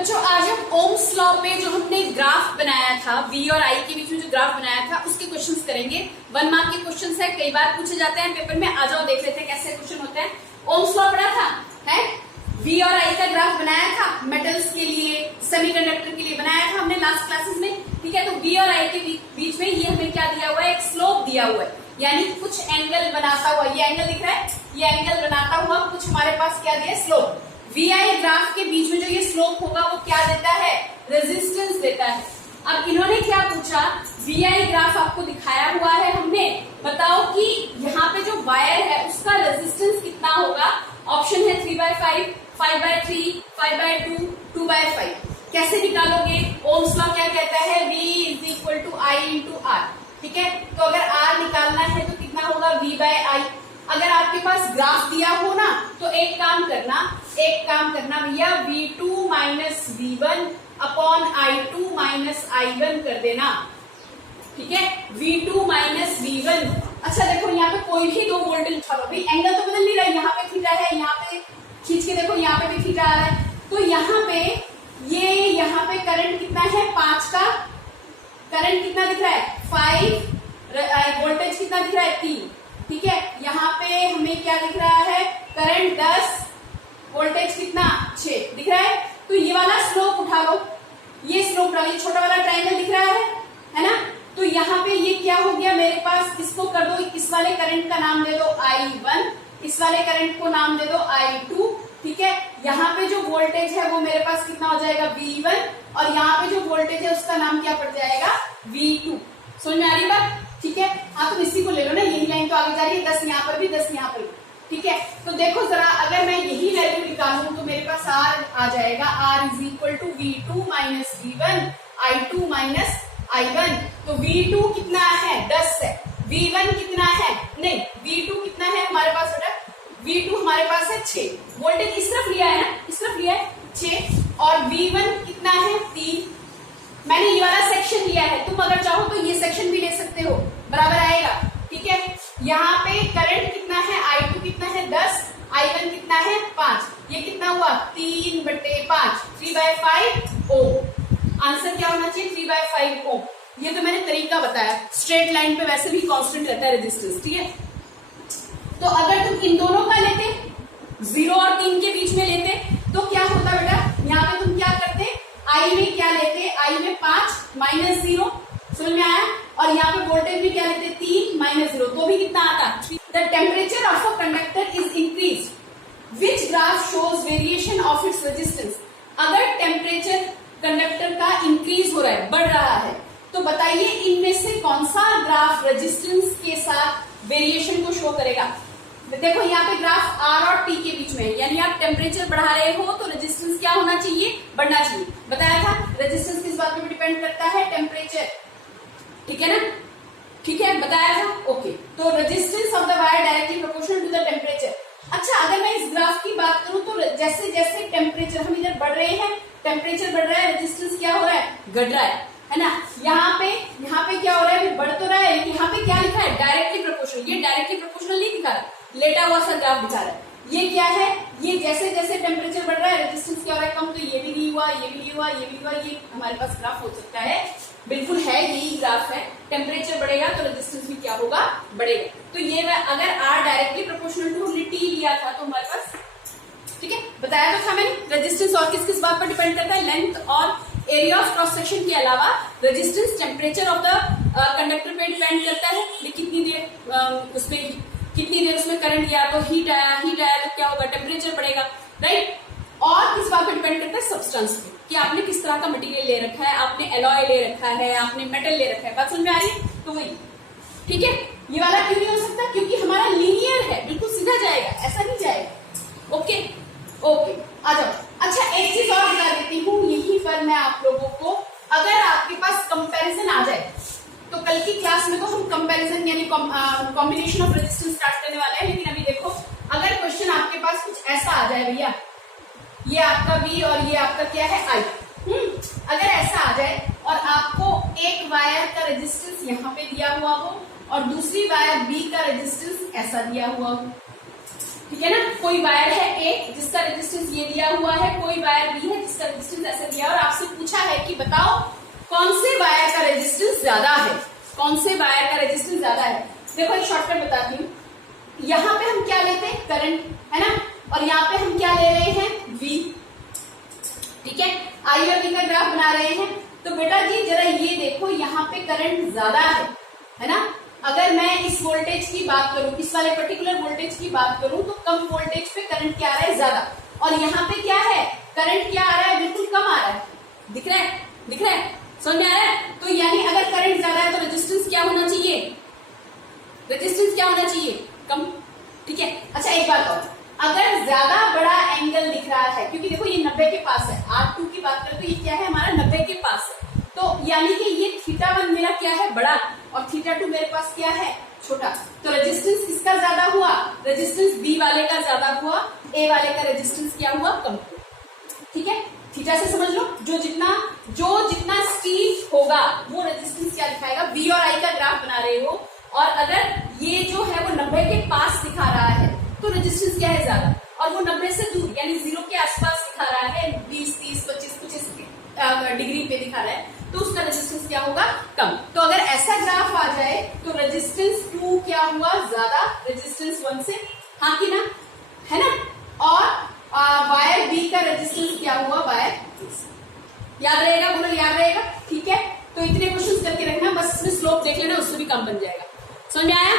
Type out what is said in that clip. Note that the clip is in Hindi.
बच्चों आज हम ओम्स लॉ पे जो हमने ग्राफ बनाया था V और I के बीच में जो ग्राफ बनाया था उसके क्वेश्चंस करेंगे। 1 मार्क के क्वेश्चंस है, कई बार पूछे जाते हैं पेपर में। आ जाओ देख लेते हैं कैसे क्वेश्चन होते हैं। ओम्स लॉ पढ़ा था है, V और I का ग्राफ बनाया था मेटल्स के लिए, सेमीकंडक्टर के लिए बनाया था हमने लास्ट क्लासेस में। ठीक है, तो V और I के बीच में ये हमें क्या दिया हुआ है, एक स्लोप दिया हुआ है, यानी कुछ एंगल बनाता हुआ, ये एंगल दिख रहा है, ये एंगल बनाता हुआ कुछ हमारे पास क्या दिया, स्लोप। VI ग्राफ के बीच में जो ये स्लोप होगा वो क्या देता है, रेजिस्टेंस देता है। अब इन्होंने क्या पूछा, VI ग्राफ आपको दिखाया हुआ है हमने, बताओ कि यहाँ पे जो वायर है उसका रेजिस्टेंस कितना होगा। ऑप्शन है 3/5, 5/3, 5/2, 2/5। कैसे निकालोगे, ओम्स लॉ क्या कहता है, V = I × R। ठीक है, तो अगर R निकालना है तो कितना होगा, V/I। अगर आपके पास ग्राफ दिया हो ना तो एक काम करना भैया, V2 - V1 upon I2 - I1 कर देना। ठीक है, V2 - V1। अच्छा देखो यहाँ पे कोई भी दो वोल्टेज उठा लो, भाई एंगल तो बदल नहीं रहा है, यहाँ पे थीटा है, यहाँ पे खींच के देखो यहाँ पे भी थीटा आ रहा है, तो यहाँ पे करंट कितना है, 5 का करंट कितना दिख रहा है, 5, वोल्टेज कितना दिख रहा है, 3। ठीक है, यहाँ पे हमें क्या दिख रहा है, करंट 10, वोल्टेज कितना, 6 दिख रहा है। तो ये वाला स्लोप उठा लो, ये स्लोप उठा लो, ये छोटा वाला ट्रायंगल दिख रहा है ना। तो यहाँ पे ये क्या हो गया मेरे पास, इसको कर दो, इस वाले करंट का नाम दे दो I1, इस वाले करंट को नाम दे दो I2। ठीक है, यहाँ पे जो वोल्टेज है वो मेरे पास कितना हो जाएगा, V1, और यहाँ पे जो वोल्टेज है उसका नाम क्या पड़ जाएगा, V2। समझ में आ रही बात। ठीक है, हाँ तो इसी को ले लो ना, यही लाइन तो आगे जा रही है, 10 यहाँ पर भी, 10 यहाँ पर भी। ठीक है, तो देखो जरा, अगर मैं यही वैल्यू निकालूं तो मेरे पास R आ जाएगा, R = V2 - V1 I2 - I1। तो V2 कितना है, 10 है, V1 कितना है, नहीं V2 कितना है हमारे पास बेटा, V2 हमारे पास है 6, वोल्टेज इस तरफ लिया है ना, इस तरफ लिया है 6, और V1 कितना है, 3। मैंने ये वाला सेक्शन लिया है, तुम अगर चाहो तो ये सेक्शन भी ले सकते हो, बराबर आएगा। ठीक है, यहाँ पे करंट कितना है, I2 कितना है, 10, I1 कितना है, 5, ये कितना हुआ, 3/5, 3/5 ओम। आंसर क्या होना चाहिए, 3/5 ओम। ये तो मैंने तरीका बताया, स्ट्रेट लाइन पे वैसे भी कांस्टेंट रहता है रेजिस्टेंस। ठीक है, तो अगर तुम इन दोनों का लेते, 0 और 3 के बीच में लेते, तो क्या होता बेटा, यहाँ पे तुम क्या करते, I में क्या लेते, I में 5 - 0, समझ में आया, और यहाँ पे वोल्टेज भी क्या लेते, 3 - 0, तो भी कितना आता, the temperature of a conductor is increase, which graph shows variation of its resistance. अगर टेम्परेचर कंडक्टर का इंक्रीज हो रहा है, बढ़ रहा है, तो बताइए इनमें से कौन सा ग्राफ रेजिस्टेंस के साथ वेरिएशन को शो करेगा। देखो यहाँ पे ग्राफ R और T के बीच में है, यानी आप टेम्परेचर बढ़ा रहे हो तो रेजिस्टेंस क्या होना चाहिए, बढ़ना चाहिए। बताया था रेजिस्टेंस किस बात पे डिपेंड करता है, टेम्परेचर। ठीक है ना, ठीक है, बताया था। ओके, तो resistance of the wire directly proportional to the temperature. अच्छा, अगर मैं इस ग्राफ की बात करूं तो जैसे जैसे टेम्परेचर हम इधर बढ़ रहे हैं, टेम्परेचर बढ़ रहा है, रेजिस्टेंस क्या हो रहा है, घट रहा है ना। यहाँ पे क्या हो रहा है, बढ़ तो रहा है, लेकिन यहाँ पे क्या लिखा है, डायरेक्टली प्रोपोर्शनल। ये डायरेक्टली प्रोपोर्शनल नहीं दिखा रहा, लेटा हुआ सा ग्राफ दिखा रहा है। ये क्या है, ये जैसे जैसे टेम्परेचर बढ़ रहा है रेजिस्टेंस क्या हो रहा है, कम, तो ये भी नहीं हुआ, ये भी नहीं हुआ, ये भी नहीं हुआ। ये हमारे पास ग्राफ हो सकता है, बिल्कुल है, यही ग्राफ है। टेम्परेचर बढ़ेगा तो रेजिस्टेंस भी क्या होगा, बढ़ेगा। तो ये अगर R डायरेक्टली प्रोपोर्शनल टू हमने T लिया था तो हमारे पास, ठीक है, बताया तो था मैंने, रेजिस्टेंस और किस किस बात पर डिपेंड करता है, लेंथ और एरिया ऑफ क्रॉस सेक्शन के अलावा resistance temperature of the conductor पे डिपेंड करता है। कितनी देर उसमें करंट गया तो हीट आया तो क्या होगा, टेम्परेचर बढ़ेगा, राइट। और किस बात पे डिपेंड करता है, सब्सटेंस पे, कि आपने किस तरह का मटेरियल ले रखा है, आपने एलॉय ले रखा है, आपने मेटल ले रखा है। बात समझ में आ रही है, तो वही। ठीक है, ये वाला क्यों नहीं हो सकता, क्योंकि हमारा लीनियर है, बिल्कुल सीधा जाएगा, ऐसा नहीं जाएगा। ओके, आ जाओ। अच्छा, एक चीज और बता देती हूँ यहीं पर मैं आप लोगों को, अगर आपके पास कंपैरिजन आ जाए तो कल की क्लास में तो हम कंपैरिजन यानी कॉम्बिनेशन ऑफ रेजिस्टेंस स्टार्ट करने वाले हैं, लेकिन अभी देखो, अगर क्वेश्चन आपके पास कुछ ऐसा आ जाए भैया, ये आपका V और ये आपका क्या है, I, अगर ऐसा आ जाए और आपको एक वायर का रेजिस्टेंस यहाँ पे दिया हुआ हो और दूसरी वायर B का रेजिस्टेंस ऐसा दिया हुआ हो, ठीक है ना। कोई वायर है A जिसका रेजिस्टेंस ये दिया हुआ है, कोई वायर B है जिसका रेजिस्टेंस ऐसा दिया बताओ कौन से वायर का रेजिस्टेंस ज्यादा है, कौन से वायर का रेजिस्टेंस ज्यादा है। देखो एक शॉर्टकट बताती हूँ, यहाँ पे हम क्या लेते हैं, करंट, है ना, और यहाँ पे हम क्या ले रहे हैं, V, ठीक है। आई और V का ग्राफ बना रहे हैं, तो बेटा जी जरा ये देखो यहाँ पे करंट ज्यादा है ना। अगर मैं इस वोल्टेज की बात करूं, इस वाले पर्टिकुलर वोल्टेज की बात करूं, तो कम वोल्टेज पे करंट क्या आ रहा है, ज्यादा, और यहाँ पे क्या है, करंट क्या आ रहा है, बिल्कुल कम आ रहा है। दिख रहा है, दिख रहा है, समझ में आ रहा है। तो यानी अगर करंट ज्यादा है तो रेजिस्टेंस क्या होना चाहिए, रेजिस्टेंस क्या होना चाहिए, कम, ठीक है। अच्छा एक बात और, अगर ज्यादा बड़ा एंगल दिख रहा है, क्योंकि देखो ये 90 के पास है, R2 की बात करें तो ये क्या है, हमारा 90 के पास है, तो यानी कि ये θ1 मेरा क्या है, बड़ा, और θ2 मेरे पास क्या है, छोटा। तो रेजिस्टेंस किसका ज्यादा हुआ, रेजिस्टेंस B वाले का ज्यादा हुआ, A वाले का रेजिस्टेंस क्या हुआ, कम हुआ, ठीक है। थीटा से समझ लो, जो जितना स्टीप होगा वो रेजिस्टेंस क्या दिखाएगा। V और I का ग्राफ बना रहे हो, और अगर ये जो है वो 90 के पास दिखा रहा है तो रेजिस्टेंस क्या है, ज्यादा, और वो 90 से दूर यानी 0 के आसपास दिखा रहा है, 20, 30, 25 कुछ इस डिग्री पे दिखा रहा है, तो उसका रेजिस्टेंस क्या होगा, कम। तो अगर ऐसा ग्राफ आ जाए तो रेजिस्टेंस 2 क्या हुआ, ज्यादा, रेजिस्टेंस 1 से, हाँ कि ना, है ना। और वायर बी का रेजिस्टेंस क्या हुआ, वायर, याद रहेगा, बोलो याद रहेगा, ठीक है। तो इतने क्वेश्चन करके रखना, बस इसमें स्लोप देख लेना, उससे भी कम बन जाएगा। समझ में आया।